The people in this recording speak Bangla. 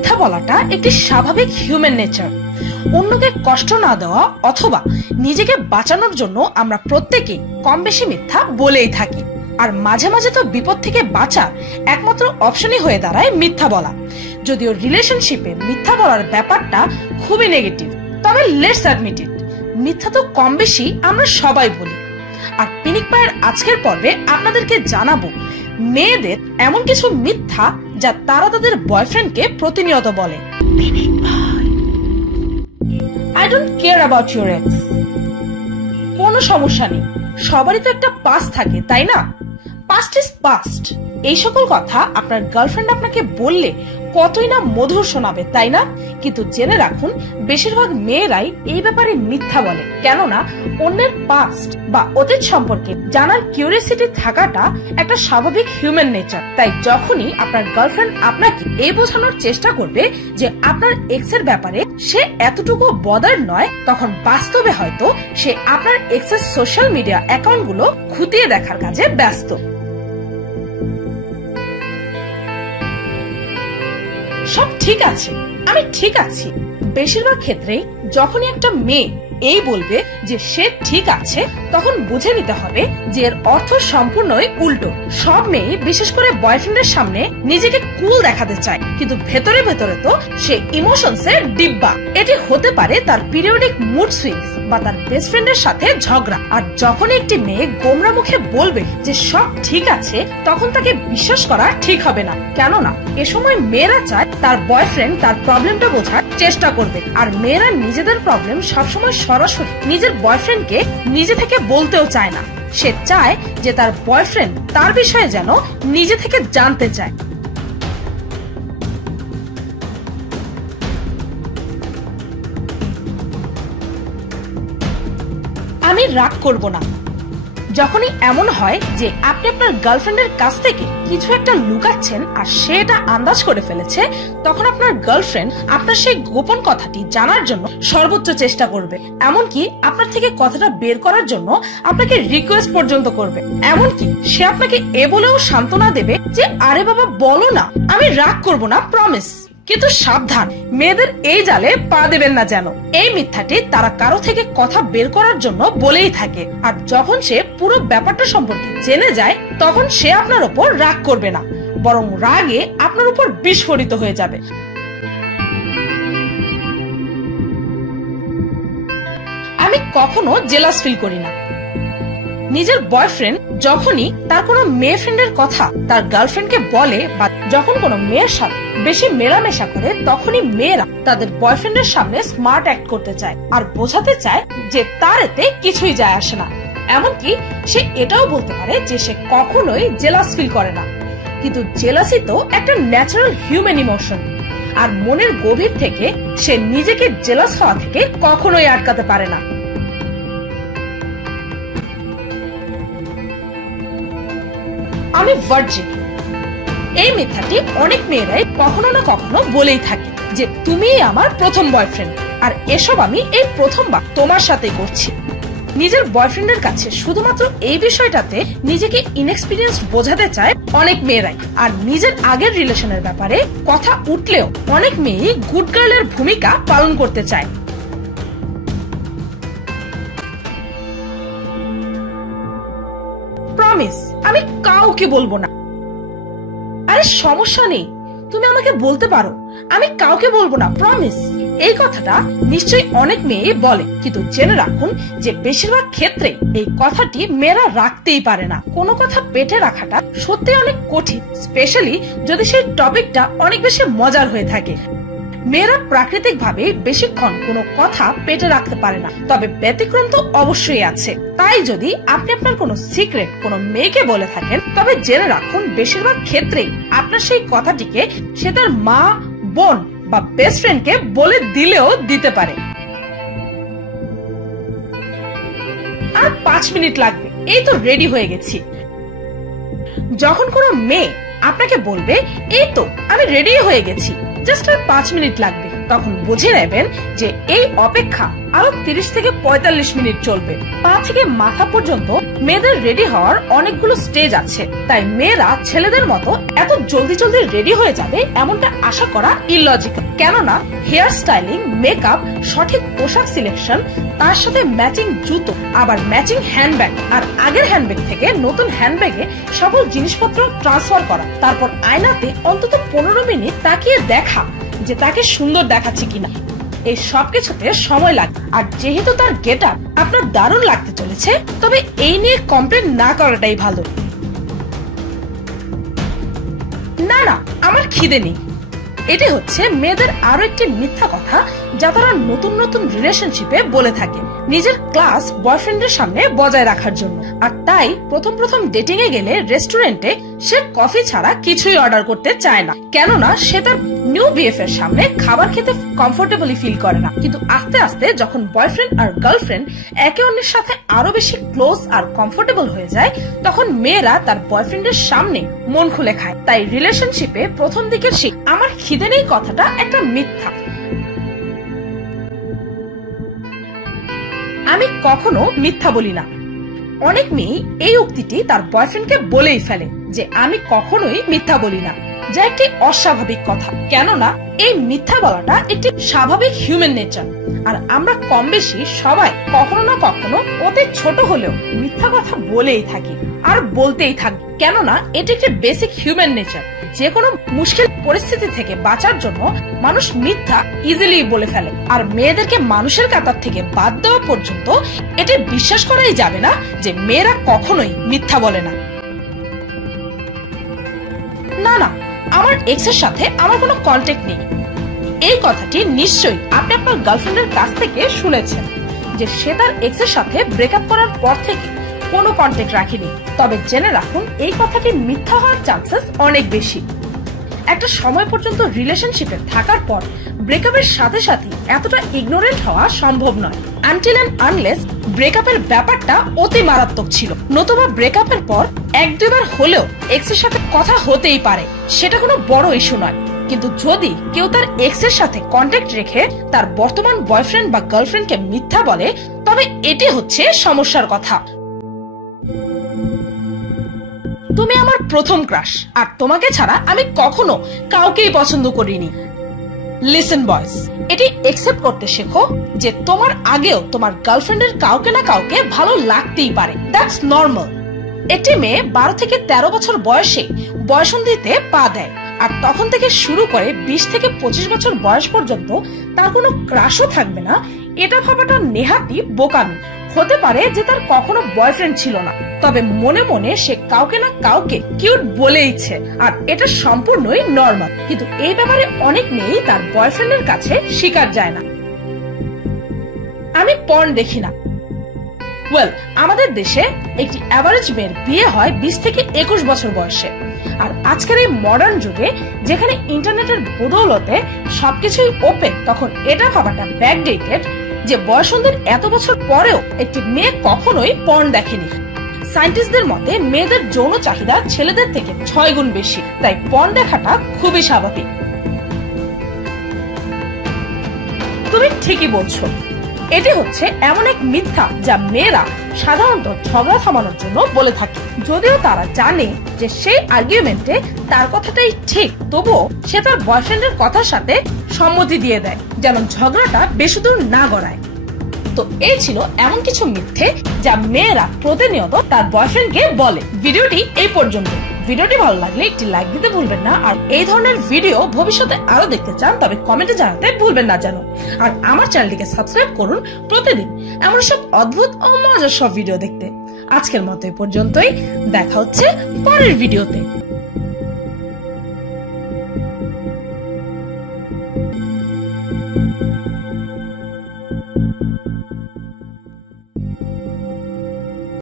মিথ্যা বলাটা একটি স্বাভাবিক হিউম্যান নেচার। অন্যকে কষ্ট না দেওয়া অথবা নিজেকে বাঁচানোর জন্য আমরা প্রত্যেকেই কম বেশি মিথ্যা বলেই থাকি। আর মাঝে মাঝে তো বিপদ থেকে বাঁচার একমাত্র অপশনই হয়ে দাঁড়ায় মিথ্যা বলা। যদিও রিলেশনশিপে মিথ্যা বলার ব্যাপারটা খুবই নেগেটিভ, তবে লেটস অ্যাডমিট ইট, মিথ্যা তো কম বেশি আমরা সবাই বলি। আর পিনিক পায়ের আজকের পর্বে আপনাদেরকে জানাবো মেয়েদের এমন কিছু মিথ্যা যা তারা তাদের বয়ফ্রেন্ডকে প্রতিনিয়ত বলে। I don't care about your ex. কোনো সমস্যা নেই, সবারই তো একটা পাস্ট থাকে, তাই না? Past is past. এই সকল কথা আপনার গার্লফ্রেন্ড আপনাকে বললে কতই না মধুর শোনাবে, তাই না? কিন্তু জেনে রাখুন, বেশিরভাগ মেয়েরাই এই ব্যাপারে মিথ্যা বলে, কেননা অন্যের পাস্ট বা অতীত সম্পর্কে জানার কিউরিয়াসিটি থাকাটা একটা স্বাভাবিক হিউম্যান নেচার। তাই যখনই আপনার গার্লফ্রেন্ড আপনাকে এই বোঝানোর চেষ্টা করবে যে আপনার এক্স এর ব্যাপারে সে এতটুকু বদার নয়, তখন বাস্তবে হয়তো সে আপনার এক্স এর সোশ্যাল মিডিয়া অ্যাকাউন্ট গুলো খুঁটিয়ে দেখার কাজে ব্যস্ত। সব ঠিক আছে, আমি ঠিক আছি। বেশিরভাগ ক্ষেত্রেই যখনই একটা মেয়ে এই বলবে যে সে ঠিক আছে, তখন বুঝে নিতে হবে যে এর অর্থ সম্পূর্ণই উল্টো। সব মেয়ে বিশেষ করে বয়ফ্রেন্ডের সামনে নিজেকে কুল দেখাতে চায়, কিন্তু ভেতরে ভেতরে তো সে ইমোশনস এর ডিব্বা। এটি হতে পারে তার পিরিয়ডিক মুড সুইংস বা তার বেস্ট ফ্রেন্ডের সাথে ঝগড়া। আর যখন একটি মেয়ে গোমরা মুখে বলবে যে সব ঠিক আছে, তখন তাকে বিশ্বাস করা ঠিক হবে না, কেননা এ সময় মেয়েরা চায় তার বয়ফ্রেন্ড তার প্রবলেমটা বোঝার চেষ্টা করবে। আর মেয়েরা নিজেদের প্রবলেম সবসময় সরাসরি নিজের বয়ফ্রেন্ডকে নিজে থেকে বলতেও চায় না। সে চায় যে তার বয়ফ্রেন্ড তার বিষয়ে যেন নিজে থেকে জানতে চায়। আমি রাগ করব না। যখনই এমন হয় যে আপনি আপনার গার্লফ্রেন্ডের কাছ থেকে কিছু একটা লুকাচ্ছেন আর সে এটা আন্দাজ করে ফেলেছে, তখন আপনার গার্লফ্রেন্ড আপনার সেই গোপন কথাটি জানার জন্য সর্বোচ্চ চেষ্টা করবে। এমনকি আপনার থেকে কথাটা বের করার জন্য আপনাকে রিকোয়েস্ট পর্যন্ত করবে। এমনকি সে আপনাকে এ বলেও সান্ত্বনা দেবে যে আরে বাবা বলো না, আমি রাগ করব না, প্রমিস। কিন্তু সাবধান, মেয়েদের এই জালে পা দেবেন না যেন। এই মিথ্যাটি তারা কারো থেকে কথা বের করার জন্য বলেই থাকে। আর যখন সে পুরো ব্যাপারটা সম্পর্কে জেনে যায়, তখন সে আপনার উপর রাগ করবে না, বরং রাগে আপনার উপর বিস্ফোরিত হয়ে যাবে। আমি কখনো জেলাস ফিল করি না। নিজের বয়ফ্রেন্ড যখনই তার কোনো মেয়ে ফ্রেন্ডের কথা তার গার্লফ্রেন্ডকে বলে বা যখন কোনো মেয়ের সাথে বেশি মেলামেশা করে, তখনই মেয়েরা তাদের বয়ফ্রেন্ডের সামনে স্মার্ট অ্যাক্ট করতে চায় আর বোঝাতে চায় যে তার এতে কিছুই যায় আসে না। এমনকি সে এটাও বলতে পারে যে সে কখনোই জেলাস ফিল করে না। কিন্তু জেলাসি তো একটা ন্যাচারাল হিউম্যান ইমোশন, আর মনের গভীর থেকে সে নিজেকে জেলাস হওয়া থেকে কখনোই আটকাতে পারে না। আমি ভার্জিন, এই মিথ্যাটি অনেক মেয়েরাই কখনো না কখনো বলেই থাকে যে তুমিই আমার প্রথম বয়ফ্রেন্ড, আর এসব আমি এই প্রথমবার তোমার সাথে করছি। নিজের বয়ফ্রেন্ডের কাছে শুধুমাত্র এই বিষয়টাতে নিজেকে ইনএক্সপিরিয়েন্স বোঝাতে চায় অনেক মেয়েরাই। আর নিজের আগের রিলেশনের ব্যাপারে কথা উঠলেও অনেক মেয়েই গুড গার্লের ভূমিকা পালন করতে চায়। প্রমিস, আমি কাউকে বলবো না। আরে সমস্যা নেই, তুমি আমাকে বলতে পারো, আমি কাউকে বলবো না, প্রমিস। এই কথাটা নিশ্চয়ই অনেক মেয়ে বলে, কিন্তু জেনে রাখুন যে বেশিরভাগ ক্ষেত্রে এই কথাটি মেয়েরা রাখতেই পারে না। কোনো কথা পেটে রাখাটা সত্যি অনেক কঠিন, স্পেশালি যদি সেই টপিকটা অনেক বেশি মজার হয়ে থাকে। মেয়েরা প্রাকৃতিক ভাবে বেশিক্ষণ কোনো কথা পেটে রাখতে পারে না, তবে ব্যতিক্রম তো অবশ্যই আছে। তাই যদি আপনি আপনার কোনো সিক্রেট কোনো মেয়েকে বলে থাকেন, তবে জেনে রাখুন বেশিরভাগ ক্ষেত্রেই আপনার সেই কথাটিকে সে তার মা, বোন বা বেস্ট ফ্রেন্ডকে বলে দিলেও দিতে পারে। আর 5 মিনিট লাগবে, এই তো রেডি হয়ে গেছি। যখন কোনো মেয়ে আপনাকে বলবে এই তো আমি রেডি হয়ে গেছি, জাস্ট আর 5 মিনিট লাগবে, তখন বুঝে নেবেন যে এই অপেক্ষা আরো 30 থেকে 45 মিনিট চলবে। পা থেকে মাথা পর্যন্ত মেয়েদের রেডি হওয়ার অনেকগুলো স্টেজ আছে, তাই মেয়েরা ছেলেদের মতো এত জলদি জলদি রেডি হয়ে যাবে এমনটা আশা করা ইলজিক্যাল। কেননা হেয়ার স্টাইলিং, মেকআপ, সঠিক পোশাক সিলেকশন, তার সাথে ম্যাচিং জুতো, আবার ম্যাচিং হ্যান্ডব্যাগ, আর আগের হ্যান্ডব্যাগ থেকে নতুন হ্যান্ডব্যাগে সকল জিনিসপত্র ট্রান্সফার করা, তারপর আয়নাতে অন্তত 15 মিনিট তাকিয়ে দেখা যে তাকে সুন্দর দেখাচ্ছে কিনা। এই সবকিছুতে সময় লাগে, আর যেহেতু তার গেট আপ আপনার দারুণ লাগতে চলেছে, তবে এই নিয়ে কমপ্লেন না করাটাই ভালো। না না, আমার খিদে নেই, এটি হচ্ছে মেয়েদের আরো একটি মিথ্যা কথা যা তারা নতুন নতুন রিলেশনশিপে বলে থাকে নিজের ক্লাস বয়ফ্রেন্ডের সামনে বজায় রাখার জন্য। আর তাই প্রথম প্রথম ডেটিং এ গেলে রেস্টুরেন্টে সে কফি ছাড়া কিছুই অর্ডার করতে চায় না, কেননা সে তার নিউ বিএফ এর সামনে খাবার খেতে কমফোর্টেবলি ফিল করে না। কিন্তু আস্তে আস্তে যখন বয়ফ্রেন্ড আর গার্লফ্রেন্ড একে অন্যের সাথে আরো বেশি ক্লোজ আর কমফোর্টেবল হয়ে যায়, তখন মেয়েরা তার বয়ফ্রেন্ডের সামনে মন খুলে খায়। তাই রিলেশনশিপে প্রথম দিকের সেই আমার খিদে নেই কথাটা একটা মিথ্যা। আমি কখনো মিথ্যা বলি না। অনেক মেয়ে এই উক্তিটি তার বয়ফ্রেন্ডকে বলেই ফেলে যে আমি কখনোই মিথ্যা বলি না, যা একটি অস্বাভাবিক কথা। কেননা এই মিথ্যা বলাটা একটি স্বাভাবিক হিউম্যান নেচার, আর আমরা কম বেশি সবাই কখনো না কখনো অতি ছোট হলেও মিথ্যা কথা বলেই থাকি আর বলতেই থাকবে। কেননা এটি একটি বেসিক হিউম্যান নেচার। যে কোনো মুশকিল পরিস্থিতি থেকে বাঁচার জন্য মানুষ মিথ্যা ইজিলি বলে ফেলে, আর মেয়েদেরকে মানুষের কাতার থেকে বাদ দেওয়া পর্যন্ত এটি বিশ্বাস করাই যাবে না যে মেয়েরা কখনোই মিথ্যা বলে না। না না, আমার এক্স এর সাথে আমার কোনো কন্ট্যাক্ট নেই, এই কথাটি নিশ্চয়ই আপনি আপনার গার্লফ্রেন্ডের কাছ থেকে শুনেছেন যে সে তার এক্স এর সাথে ব্রেকআপ করার পর থেকে কোনো কন্ট্যাক্ট রাখেনি। তবে জেনে রাখুন এই কথাটি মিথ্যা হওয়ার চান্সেস অনেক বেশি। একটা সময় পর্যন্ত রিলেশনশিপে থাকার পর ব্রেকআপের সাথে সাথে এতটা ইগনোরেন্ট হওয়া সম্ভব নয়, আনটিল এন্ড আনলেস ব্রেকআপের ব্যাপারটা অতি মারাত্মক ছিল। নতুবা ব্রেকআপের পর 1-2 বার হলেও এক্স এর সাথে কথা হতেই পারে, সেটা কোনো বড় ইস্যু নয়। কিন্তু যদি কেউ তার এক্স এর সাথে কন্ট্যাক্ট রেখে তার বর্তমান বয়ফ্রেন্ড বা গার্লফ্রেন্ডকে মিথ্যা বলে, তবে এটি হচ্ছে সমস্যার কথা। তুমি আমার প্রথম ক্রাশ, আর তোমাকে ছাড়া আমি কখনো কাউকেই পছন্দ করিনি। লিসেন বয়স, এটি একসেপ্ট করতে শেখো যে তোমার আগেও তোমার গার্লফ্রেন্ডের কাউকে না কাউকে ভালো লাগতেই পারে। That's normal. একটি মেয়ে 12 থেকে 13 বছর বয়সে বয়ঃসন্ধিতে পা দেয়, আর তখন থেকে শুরু করে 20 থেকে 25 বছর বয়স পর্যন্ত তার কোনো ক্রাশও থাকবে না, এটা ভাবাটা নেহাতি বোকামি। হতে পারে যে তার কখনো বয়ফ্রেন্ড ছিল না, তবে মনে মনে সে কাউকে না কাউকে কিউট বলেইছে, আর এটা সম্পূর্ণই নর্মাল। কিন্তু এই ব্যাপারে অনেক মেয়েই তার বয়ফ্রেন্ডের কাছে স্বীকার যায় না। আমি পর্ন দেখি না। ওয়েল, আমাদের দেশে একটি অ্যাভারেজ মেয়ের বিয়ে হয় 20 থেকে 21 বছর বয়সে, আর আজকের এই মডার্ন যুগে যেখানে ইন্টারনেটের বদৌলতে সবকিছুই ওপেন, তখন এটা ভাবাটা ব্যাকডেটেড যে বয়ঃসন্ধির এত বছর পরেও একটি মেয়ে কখনোই পর্ন দেখেনি। সায়েন্টিস্টদের মতে মেয়েদের যৌন চাহিদা ছেলেদের থেকে 6 গুণ বেশি, তাই পর্ন দেখাটা খুবই স্বাভাবিক। তুমি ঠিকই বলছো, এটি হচ্ছে এমন এক মিথ্যা যা মেয়েরা সাধারণত ঝগড়া থামানোর জন্য বলে থাকে। যদিও তারা জানে যে সেই আর্গুমেন্টে তার কথাটাই ঠিক, তবুও সে তার বয়ফ্রেন্ডের কথার সাথে সম্মতি দিয়ে দেয় যেন ঝগড়াটা বেশি দূর না গড়ায়। তো এই ছিল এমন কিছু মিথ্যে যা মেয়েরা প্রতিনিয়ত তার বয়ফ্রেন্ডকে বলে। ভিডিওটি এই পর্যন্ত। ভিডিওটি ভালো লাগলে একটি লাইক দিতে ভুলবেন না, আর এই ধরনের ভিডিও ভবিষ্যতে আরো দেখতে চান তবে কমেন্টে জানাতে ভুলবেন না যেন। আর আমার চ্যানেলটিকে সাবস্ক্রাইব করুন প্রতিদিন এমন সব অদ্ভুত ও মজার সব ভিডিও দেখতে। আজকের মতো এই পর্যন্তই, দেখা হচ্ছে পরের ভিডিওতে।